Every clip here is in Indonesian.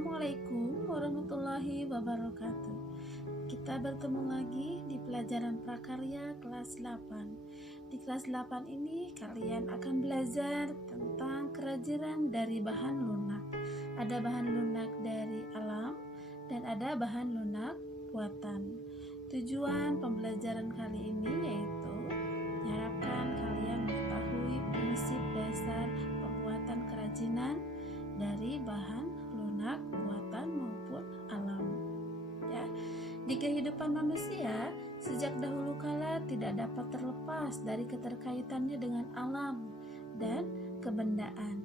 Assalamualaikum warahmatullahi wabarakatuh. Kita bertemu lagi di pelajaran prakarya kelas 8. Di kelas 8 ini kalian akan belajar tentang kerajinan dari bahan lunak. Ada bahan lunak dari alam dan ada bahan lunak buatan. Tujuan pembelajaran kali ini yaitu diharapkan kalian mengetahui prinsip dasar pembuatan kerajinan dari bahan lunak buatan maupun alam. Ya, di kehidupan manusia sejak dahulu kala tidak dapat terlepas dari keterkaitannya dengan alam dan kebendaan.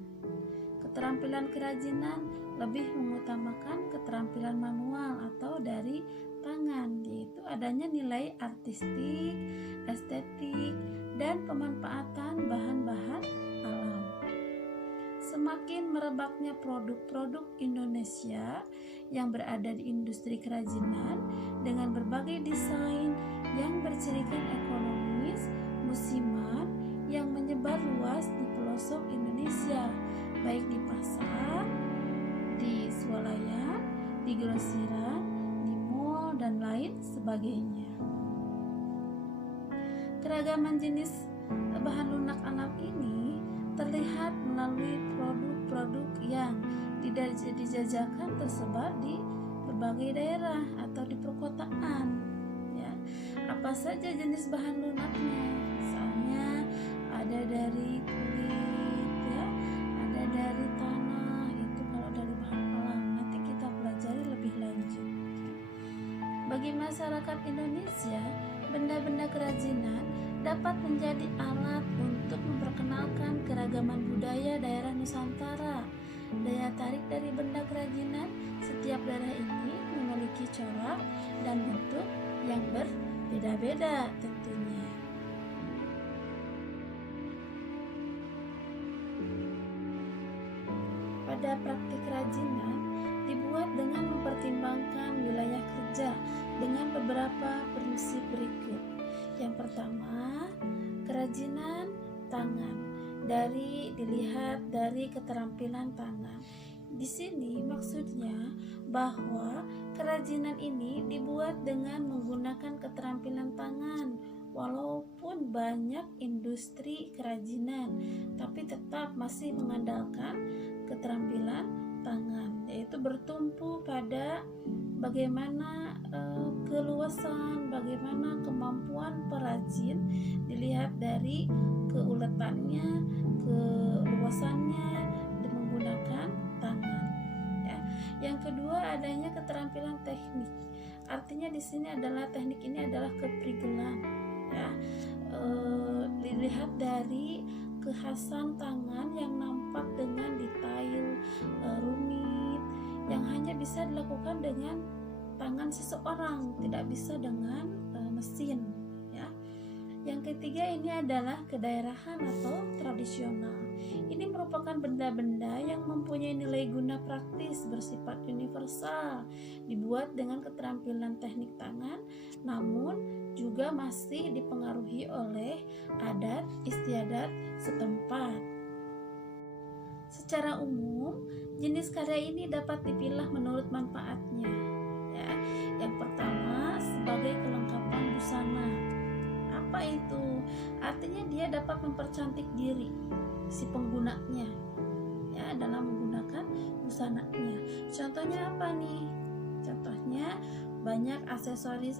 Keterampilan kerajinan lebih mengutamakan keterampilan manual atau dari tangan, yaitu adanya nilai artistik, estetik, dan pemanfaatan bahan-bahan alam. Semakin merebaknya produk-produk Indonesia yang berada di industri kerajinan dengan berbagai desain yang bercirikan ekonomis, musiman yang menyebar luas di pelosok Indonesia, baik di pasar, di swalayan, di grosiran, di mall, dan lain sebagainya. Keragaman jenis bahan lunak alam ini terlihat melalui produk-produk yang tidak dijajakan tersebar di berbagai daerah atau di perkotaan. Ya, apa saja jenis bahan lunaknya? Misalnya ada dari kulit, ya, ada dari tanah. Itu kalau dari bahan alam. Nanti kita pelajari lebih lanjut. Bagi masyarakat Indonesia, benda-benda kerajinan dapat menjadi alat untuk memperkenalkan keragaman budaya daerah Nusantara. Daya tarik dari benda kerajinan setiap daerah ini memiliki corak dan bentuk yang berbeda-beda tentunya. Pada praktik kerajinan dibuat dengan mempertimbangkan wilayah kerja dengan beberapa prinsip berikut. Yang pertama, kerajinan tangan. Dilihat dari keterampilan tangan. Di sini maksudnya bahwa kerajinan ini dibuat dengan menggunakan keterampilan tangan. Walaupun banyak industri kerajinan, tapi tetap masih mengandalkan keterampilan tangan, yaitu bertumpu pada bagaimana keluasan, bagaimana kemampuan perajin dilihat dari keuletannya, keluasannya menggunakan tangan. Ya. Yang kedua, adanya keterampilan teknik. Artinya di sini adalah teknik ini adalah keprigelan. Ya. Dilihat dari kekhasan tangan yang nampak dengan detail rumit yang hanya bisa dilakukan dengan tangan seseorang, tidak bisa dengan mesin. Ya. Yang ketiga ini adalah kedaerahan atau tradisional. Ini merupakan benda-benda yang mempunyai nilai guna praktis bersifat universal, dibuat dengan keterampilan teknik tangan, namun juga masih dipengaruhi oleh adat istiadat setempat. Secara umum, jenis karya ini dapat dipilah menurut manfaatnya. Ya, yang pertama sebagai kelengkapan busana. Apa itu? Artinya dia dapat mempercantik diri si penggunanya, ya, dalam menggunakan busananya. Contohnya apa nih? Contohnya banyak aksesoris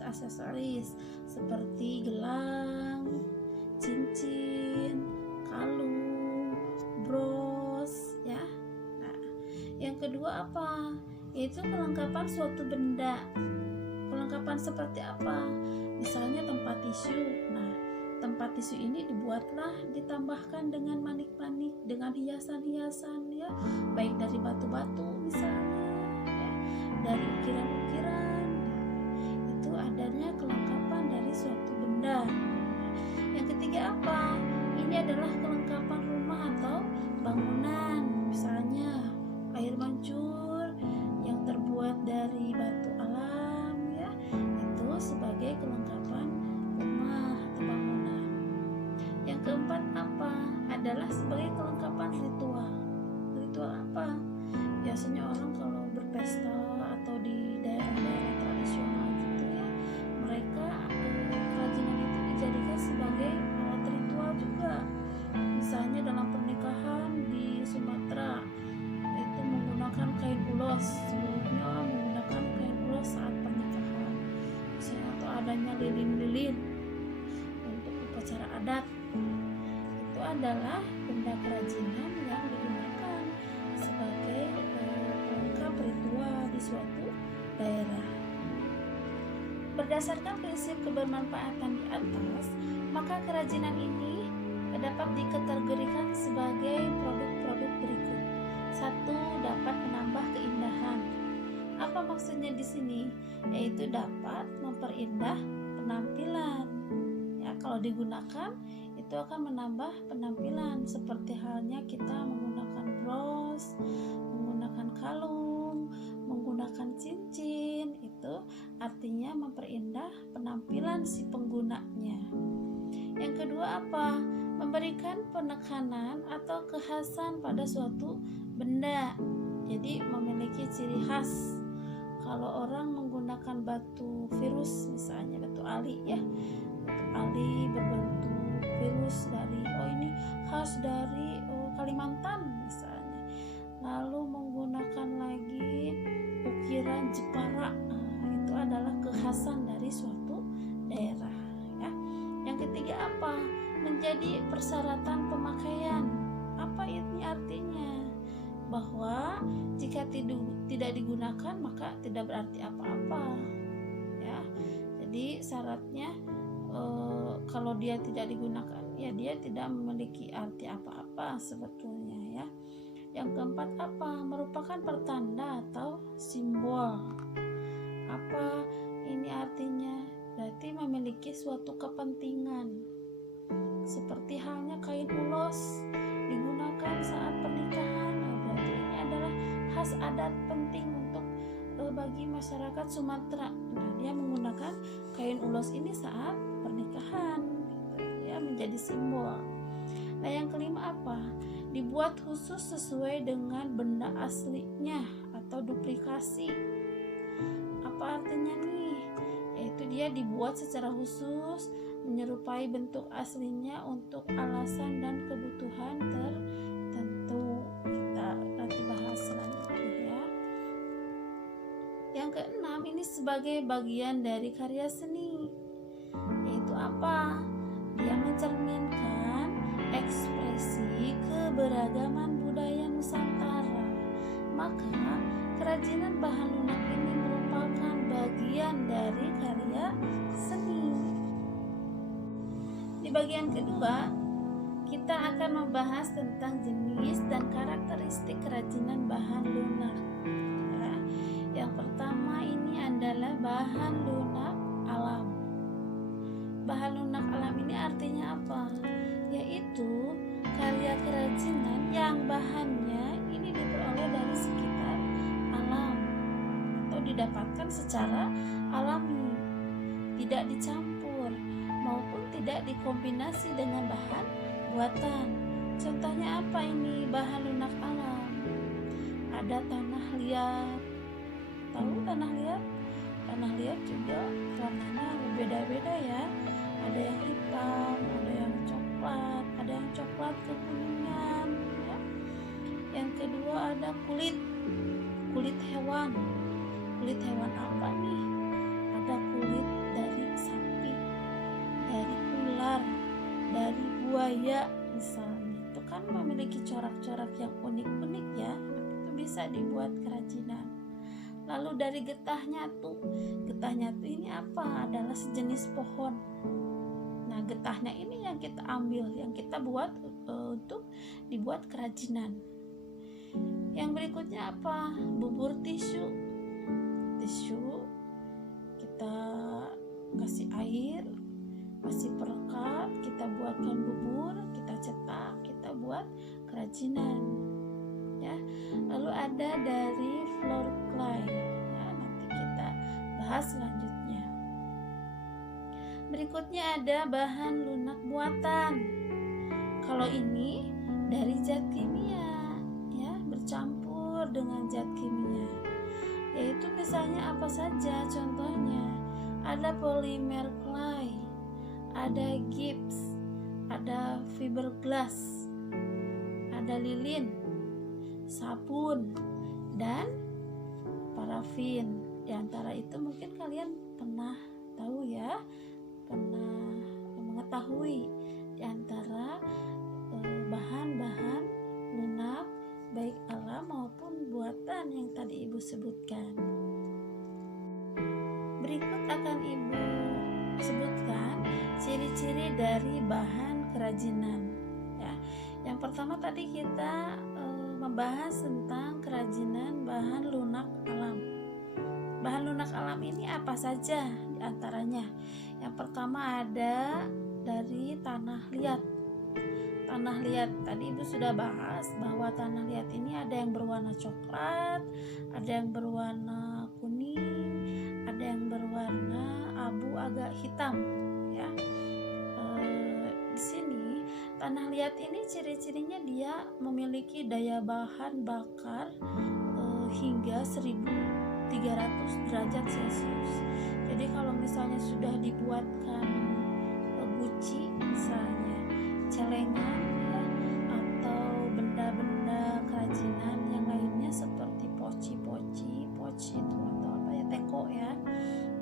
seperti gelang, cincin, kalung, bros, ya. Nah, yang kedua apa? Yaitu kelengkapan suatu benda. Kelengkapan seperti apa? Misalnya tempat tisu. Nah, tempat tisu ini dibuatlah ditambahkan dengan manik-manik, dengan hiasan-hiasan, ya, baik dari batu-batu misalnya, ya, dari ukiran-ukiran. Nah, itu adanya kelengkapan dari suatu benda. Yang ketiga apa? Ini adalah kelengkapan rumah atau bangunan, misalnya air mancur yang terbuat dari batu alam, ya, itu sebagai kelengkapan rumah atau bangunan. Yang keempat apa? Adalah sebagai kelengkapan ritual. Ritual apa? Biasanya orang kalau berpesta atau di daerah-daerah tradisional gitu ya, mereka kerajinan itu dijadikan sebagai alat ritual juga. Misalnya dalam pernikahan di Sumatera itu menggunakan kain ulos, seluruhnya menggunakan kain ulos saat pernikahan. Misalnya atau adanya lilin-lilin untuk upacara adat, itu adalah benda kerajinan yang digunakan sebagai pelengkap ritual di suatu daerah. Berdasarkan prinsip kebermanfaatan di atas, maka kerajinan ini dapat dikategorikan sebagai produk-produk berikut. 1. Dapat menambah keindahan. Apa maksudnya di sini? Yaitu dapat memperindah penampilan. Ya, kalau digunakan itu akan menambah penampilan, seperti halnya kita menggunakan bros, menggunakan kalung, menggunakan cincin, itu artinya memperindah penampilan si penggunanya. Yang kedua apa? Memberikan penekanan atau kekhasan pada suatu benda. Jadi memiliki ciri khas. Kalau orang menggunakan batu virus, misalnya batu ali ya, batu ali berbentuk virus dari ini khas dari Kalimantan misalnya. Lalu menggunakan lagi ukiran Jepara, itu adalah kekhasan dari suatu daerah ya. Yang ketiga apa? Menjadi persyaratan pemakaian. Apa ini artinya? Bahwa jika tidak digunakan maka tidak berarti apa-apa ya. Jadi syaratnya kalau dia tidak digunakan ya dia tidak memiliki arti apa-apa sebetulnya ya. Yang keempat apa? Merupakan pertanda atau simbol. Apa ini artinya? Berarti memiliki suatu kepentingan. Seperti halnya kain ulos digunakan saat pernikahan, berarti ini adalah khas adat penting untuk bagi masyarakat Sumatera. Nah, dia menggunakan kain ulos ini saat pernikahan, ya, menjadi simbol. Nah, yang kelima apa? Dibuat khusus sesuai dengan benda aslinya atau duplikasi. Apa artinya nih? Yaitu dia dibuat secara khusus menyerupai bentuk aslinya untuk alasan dan kebutuhan tertentu. Kita nanti bahas selanjutnya ya. Yang keenam, ini sebagai bagian dari karya seni. Yaitu apa? Dia mencerminkan ekspresi keberagaman budaya Nusantara. Maka kerajinan bahan lunak ini merupakan bagian dari karya seni. Di bagian kedua, kita akan membahas tentang jenis dan karakteristik kerajinan bahan lunak. Ya, yang pertama ini adalah bahan lunak alam. Bahan lunak alam ini artinya apa? Yaitu karya kerajinan yang bahannya ini diperoleh dari sekitar alam atau didapatkan secara alami, tidak dicampur maupun tidak dikombinasi dengan bahan buatan. Contohnya apa ini bahan lunak alam? Ada tanah liat. Tahu tanah liat? Tanah liat juga warnanya berbeda-beda ya. Ada yang hitam, ada yang coklat, ada yang coklat kekuningan ya. Yang kedua ada kulit hewan. Kulit hewan apa nih? Ada kulit dari sapi, dari ular, dari buaya misalnya. Itu kan memiliki corak-corak yang unik-unik ya. Itu bisa dibuat kerajinan. Lalu dari getah nyatu. Getah nyatu ini apa? Adalah sejenis pohon. Nah, getahnya ini yang kita ambil, yang kita buat untuk dibuat kerajinan. Yang berikutnya apa? Bubur tisu. Tisu kita kasih air, kasih perekat, kita buatkan bubur, kita cetak, kita buat kerajinan. Ya. Lalu ada dari floor clay. Ya, nanti kita bahas selanjutnya. Berikutnya ada bahan lunak buatan. Kalau ini dari zat kimia, ya, bercampur dengan zat kimia. misalnya apa saja contohnya? Ada polymer clay, ada gips, ada fiberglass, ada lilin, sabun, dan parafin. Di antara itu mungkin kalian pernah tahu ya, pernah mengetahui di antara bahan-bahan lunak baik alam maupun buatan yang tadi ibu sebutkan. Berikut akan ibu sebutkan ciri-ciri dari bahan kerajinan ya. Yang pertama tadi kita membahas tentang kerajinan bahan lunak alam. Bahan lunak alam ini apa saja di antaranya? Yang pertama ada dari tanah liat. Tanah liat tadi ibu sudah bahas bahwa tanah liat ini ada yang berwarna coklat, ada yang berwarna kuning, ada yang berwarna abu agak hitam ya. Di sini tanah liat ini ciri-cirinya dia memiliki daya bahan bakar hingga 1300 derajat Celcius. Jadi kalau misalnya sudah dibuatkan guci misalnya, celengan ya, atau benda-benda kerajinan yang lainnya seperti poci itu atau apa ya, teko ya.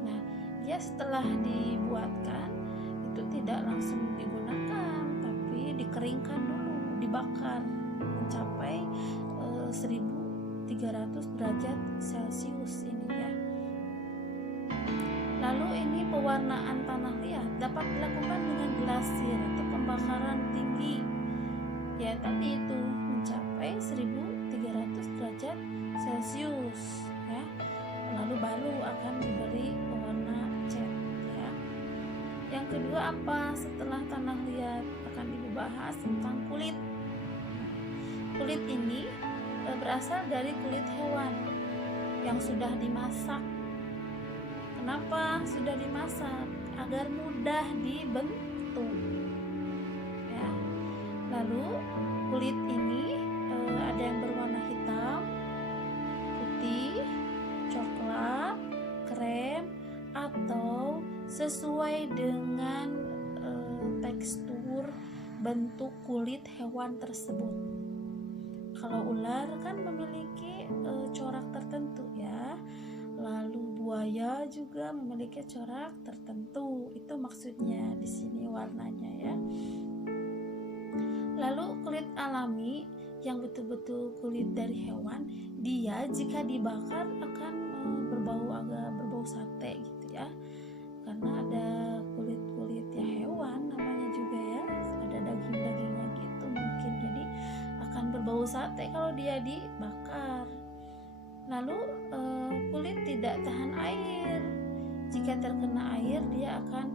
Nah, dia setelah dibuatkan itu tidak langsung digunakan, tapi dikeringkan dulu, dibakar mencapai 1300 derajat Celcius ini ya. Lalu ini pewarnaan tanah liat dapat dilakukan dengan glasir atau pembakaran tinggi ya, tadi itu mencapai 1300 derajat Celcius ya. Lalu baru akan diberi pewarna cat ya. Yang kedua apa setelah tanah liat? Akan dibahas tentang kulit. Kulit ini berasal dari kulit hewan yang sudah dimasak. Kenapa sudah dimasak? Agar mudah dibentuk ya. Lalu kulit ini ada yang berwarna hitam, putih, coklat, krem, atau sesuai dengan tekstur bentuk kulit hewan tersebut. Kalau ular kan memiliki corak tertentu ya. Lalu buaya juga memiliki corak tertentu. Itu maksudnya di sini warnanya ya. Lalu kulit alami yang betul-betul kulit dari hewan, dia jika dibakar akan berbau sate gitu ya. Karena ada kulit-kulit ya hewan namanya juga ya. Ada daging-dagingnya gitu mungkin. Jadi akan berbau sate kalau dia dibakar. Lalu kulit tidak tahan air. Jika terkena air dia akan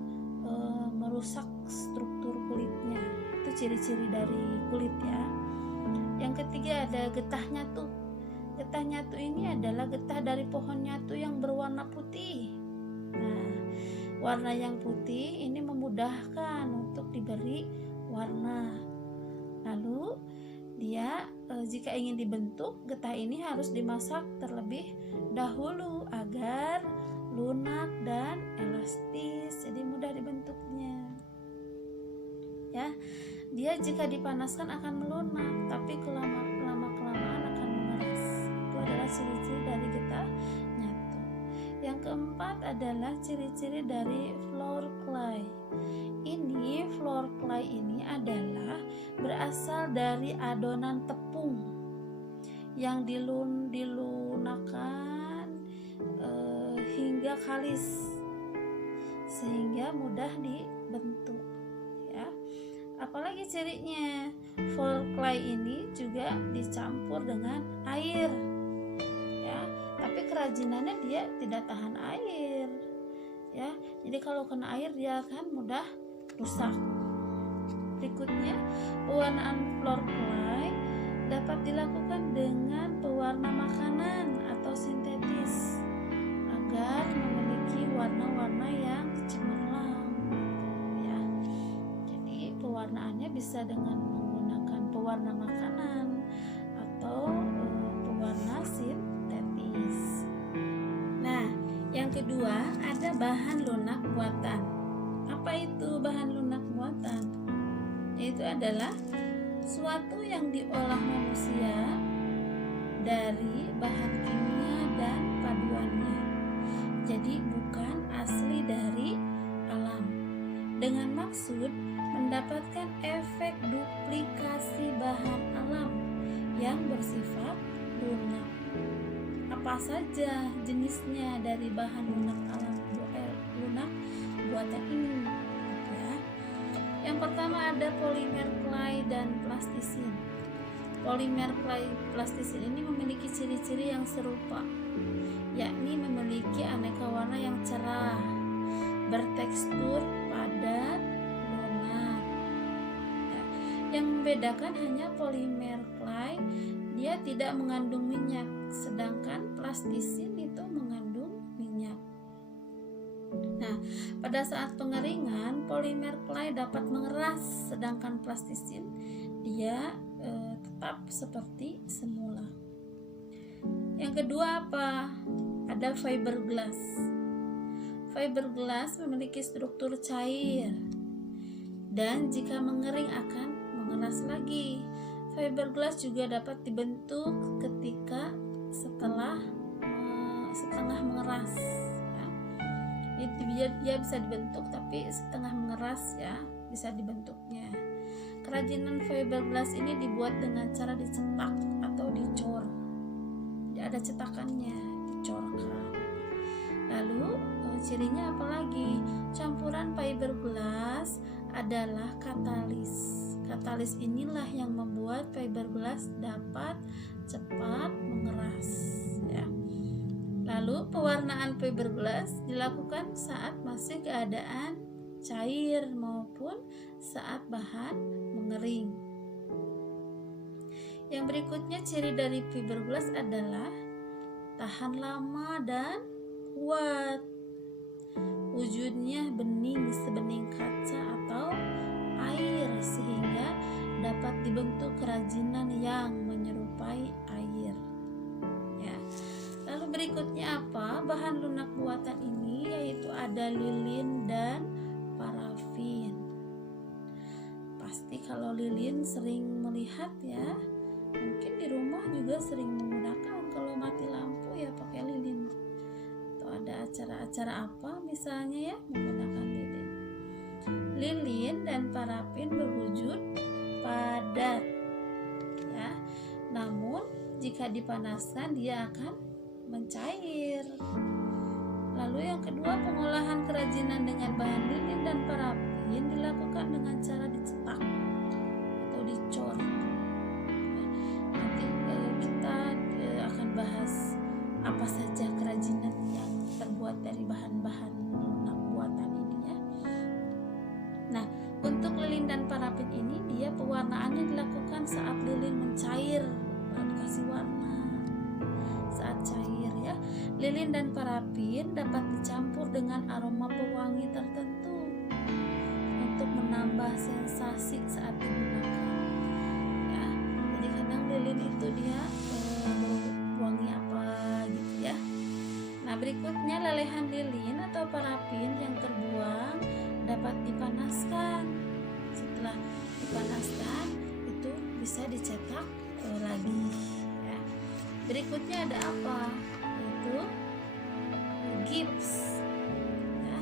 merusak struktur kulitnya. Itu ciri-ciri dari kulit ya. Yang ketiga ada getah nyatu. Getah nyatu ini adalah getah dari pohon nyatu yang berwarna putih. Nah, warna yang putih ini memudahkan untuk diberi warna. Lalu dia jika ingin dibentuk, getah ini harus dimasak terlebih dahulu agar lunak dan elastis, jadi mudah dibentuknya ya. Dia jika dipanaskan akan melunak, tapi lama-kelamaan akan mengeras. Itu adalah ciri-ciri dari getah nyatu. Yang keempat adalah ciri-ciri dari floor clay. Ini floor clay ini adalah berasal dari adonan tepung yang dilunakkan hingga kalis sehingga mudah dibentuk ya. Apalagi cirinya, floor clay ini juga dicampur dengan air ya, tapi kerajinannya dia tidak tahan air ya. Jadi kalau kena air dia akan mudah rusak. Berikutnya, pewarnaan floor clay dapat dilakukan dengan pewarna makanan atau sintetis agar memiliki warna-warna yang cemerlang ya. Jadi pewarnaannya bisa dengan menggunakan pewarna makanan atau pewarna sintetis. kedua ada bahan lunak buatan. Apa itu bahan lunak buatan? Yaitu adalah suatu yang diolah manusia dari bahan kimia dan paduannya. Jadi bukan asli dari alam. Dengan maksud mendapatkan efek duplikasi bahan alam yang bersifat lunak. Apa saja jenisnya dari bahan lunak alam lunak buatan ini? Ya. Yang pertama ada polimer clay dan plastisin. Polimer clay plastisin ini memiliki ciri-ciri yang serupa, yakni memiliki aneka warna yang cerah, bertekstur padat, lunak. Ya. Yang membedakan hanya polimer clay, dia tidak mengandung minyak, sedangkan plastisin itu mengandung minyak. Nah, pada saat pengeringan, polimer clay dapat mengeras, sedangkan plastisin dia tetap seperti semula. Yang kedua apa? Ada fiberglass. Fiberglass memiliki struktur cair dan jika mengering akan mengeras lagi. Fiberglass juga dapat dibentuk ketika setengah mengeras. Ya. Dia bisa dibentuk tapi setengah mengeras ya, bisa dibentuknya. Kerajinan fiberglass ini dibuat dengan cara dicetak atau dicor. Jadi ada cetakannya, dicorkan. Lalu cirinya apa lagi? Campuran fiberglass adalah katalis. Katalis inilah yang membuat fiberglass dapat cepat mengeras ya. Lalu pewarnaan fiberglass dilakukan saat masih keadaan cair maupun saat bahan mengering. Yang berikutnya ciri dari fiberglass adalah tahan lama dan kuat. Wujudnya bening sebening kaca atau air sehingga dapat dibentuk kerajinan yang menyerupai air. Ya. Lalu berikutnya apa? Bahan lunak buatan ini yaitu ada lilin dan parafin. Pasti kalau lilin sering melihat ya, mungkin di rumah juga sering menggunakan kalau mati lampu ya pakai lilin. Atau ada acara-acara apa misalnya ya menggunakan lilin. Lilin dan parafin berwujud padat ya. Namun jika dipanaskan dia akan mencair. Lalu yang kedua, pengolahan kerajinan dengan bahan lilin dan parafin dilakukan dengan cara dicetak atau dicor. Nanti kita akan bahas apa saja kerajinan yang terbuat dari bahan-bahan lunak buatan ini ya. Nah, untuk lilin dan parafin ini dia pewarnaannya dilakukan saat lilin mencair, lalu dikasih warna saat cair ya. Lilin dan parafin dapat dicampur dengan aroma pewangi tertentu untuk menambah sensasi saat digunakan ya. Jadi kadang lilin itu dia wangi apa gitu ya. Nah, berikutnya lelehan lilin atau parafin yang terbuang dapat dipanaskan. Setelah dipanaskan itu bisa dicetak lagi ya. Berikutnya ada apa? Yaitu gips ya.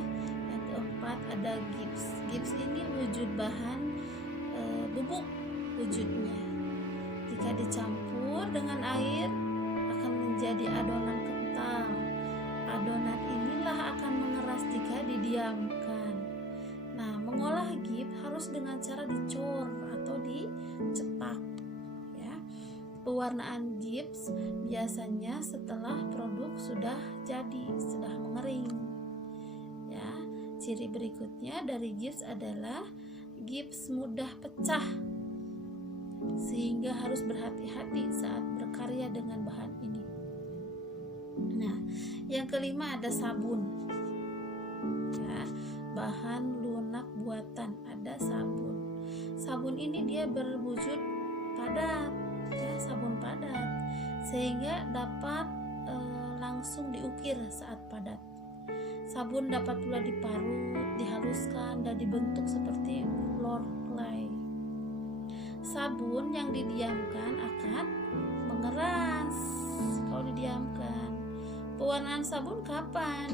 Yang keempat ada gips. Gips ini wujud bahan bubuk wujudnya. Jika dicampur dengan air akan menjadi adonan kental. Adonan inilah akan mengeras jika didiamkan. Nah, mengolah gips harus dengan cara dicor atau dicetak ya. Pewarnaan gips biasanya setelah produk sudah jadi, sudah mengering ya. Ciri berikutnya dari gips adalah gips mudah pecah sehingga harus berhati-hati saat berkarya dengan bahan ini. Nah, yang kelima ada sabun ya. Bahan lunak buatan ada sabun. Sabun ini dia berwujud padat ya, sabun padat sehingga dapat langsung diukir saat padat. Sabun dapat pula diparut, dihaluskan, dan dibentuk seperti floor clay. Sabun yang didiamkan akan mengeras kalau didiamkan. Pewarnaan sabun kapan?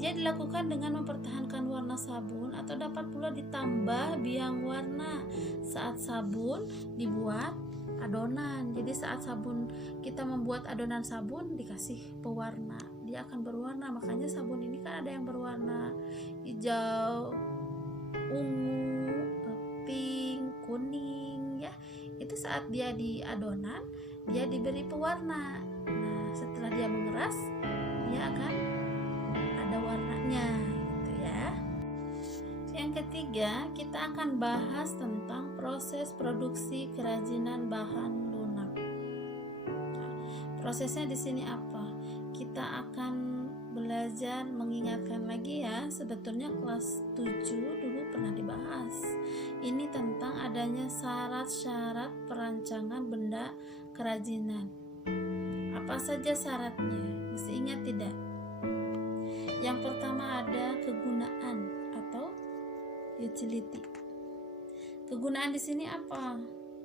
Dia dilakukan dengan mempertahankan warna sabun atau dapat pula ditambah biang warna saat sabun dibuat adonan. Jadi saat sabun kita membuat adonan sabun dikasih pewarna, dia akan berwarna. Makanya sabun ini kan ada yang berwarna hijau, ungu, pink, kuning ya. Itu saat dia di adonan dia diberi pewarna. Nah, setelah dia mengeras dia akan ada warnanya gitu ya. Yang ketiga, kita akan bahas tentang proses produksi kerajinan bahan lunak. Nah, prosesnya di sini apa? Kita akan belajar mengingatkan lagi ya, sebetulnya kelas 7 dulu pernah dibahas. Ini tentang adanya syarat-syarat perancangan benda kerajinan. Apa saja syaratnya? Masih ingat tidak? Yang pertama ada kegunaan atau utility. Kegunaan di sini apa?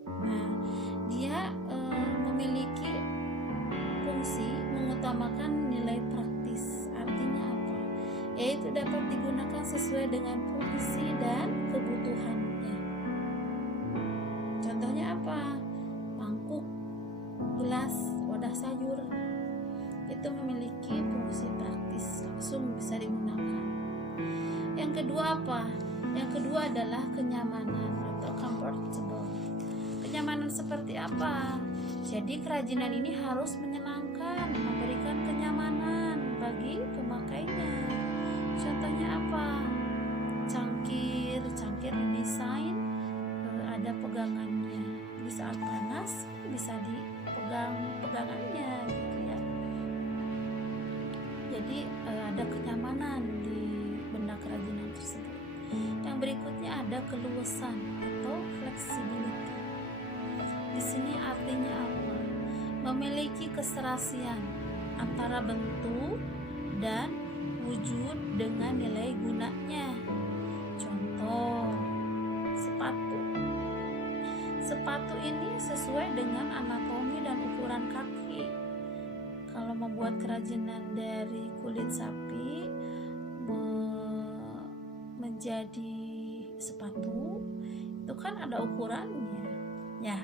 Nah, dia memiliki fungsi mengutamakan nilai praktis. Artinya apa? Yaitu dapat digunakan sesuai dengan fungsi dan kebutuhannya. Contohnya apa? Mangkuk, gelas, wadah sayur. Itu memiliki fungsi praktis, langsung bisa digunakan. Yang kedua apa? Yang kedua adalah kenyamanan atau comfortable. Kenyamanan seperti apa? Jadi kerajinan ini harus menyenangkan, memberikan kenyamanan bagi pemakainya. Contohnya apa? Cangkir didesain ada pegangannya. Di saat panas bisa dipegang pegangannya gitu ya. Jadi ada kenyamanan di benda kerajinan tersebut. Yang berikutnya ada keluasan atau flexibility. Di sini artinya apa? Memiliki keserasian antara bentuk dan wujud dengan nilai gunanya. Contoh, sepatu. Sepatu ini sesuai dengan anatomi dan ukuran kaki. Kalau membuat kerajinan dari kulit sapi menjadi sepatu, itu kan ada ukurannya. Ya,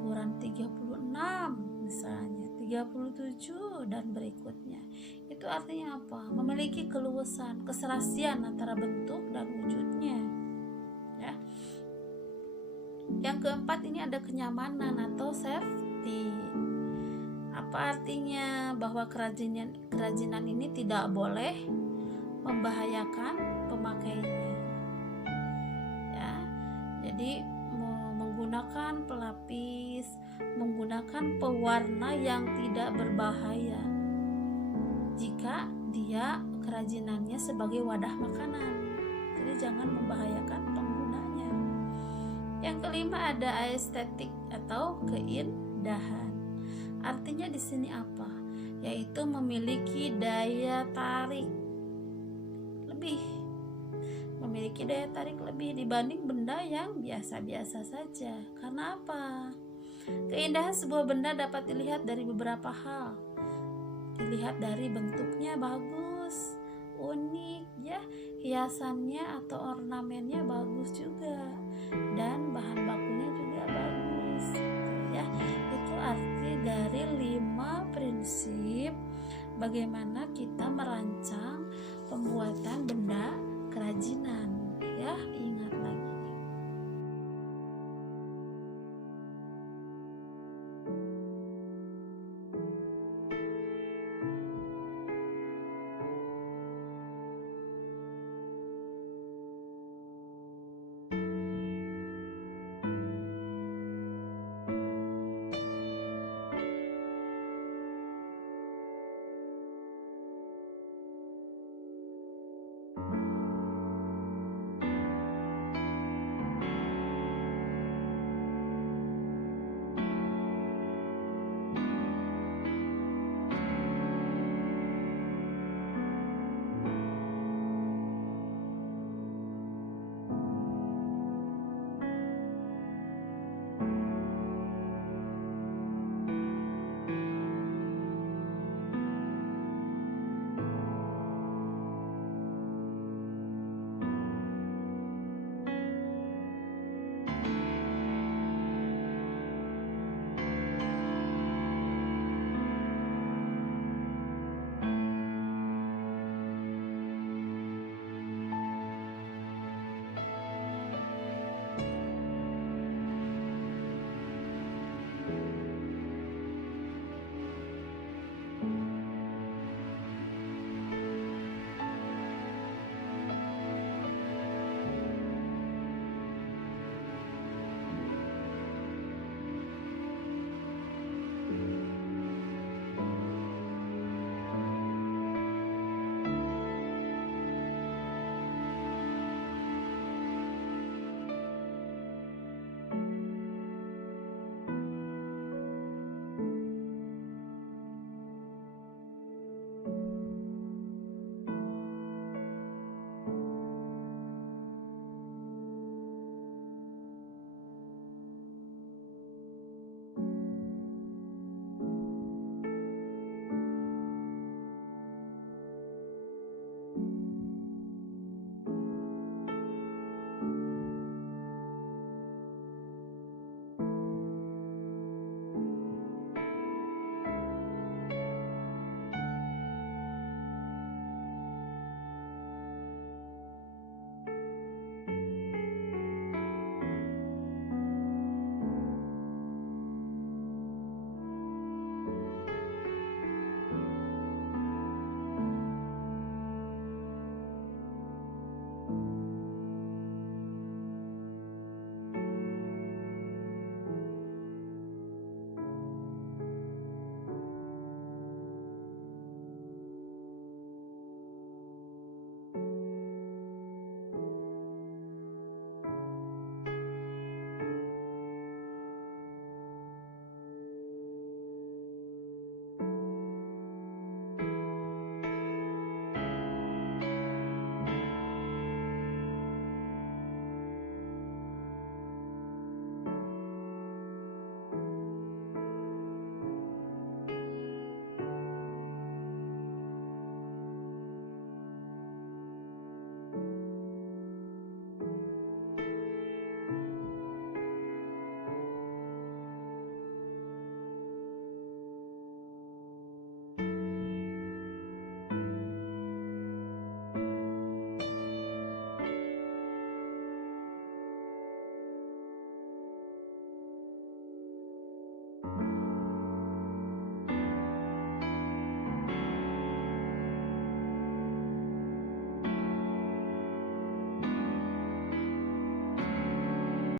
ukuran 36 misalnya, 37 dan berikutnya. Itu artinya apa? Memiliki keluasan, keserasian antara bentuk dan wujudnya. Ya. Yang keempat ini ada kenyamanan atau safety. Apa artinya? Bahwa kerajinan ini tidak boleh membahayakan pemakainya. Ya. Jadi menggunakan pelapis, menggunakan pewarna yang tidak berbahaya jika dia kerajinannya sebagai wadah makanan. Jadi jangan membahayakan penggunanya. Yang kelima ada estetik atau keindahan. Artinya di sini apa? Yaitu memiliki daya tarik lebih dibanding benda yang biasa-biasa saja. Karena apa? Keindahan sebuah benda dapat dilihat dari beberapa hal. Dilihat dari bentuknya bagus, unik ya, hiasannya atau ornamennya bagus juga, dan bahan bakunya juga bagus ya. Itu arti dari 5 prinsip bagaimana kita merancang pembuatan benda kerajinan ya. Ingat lagi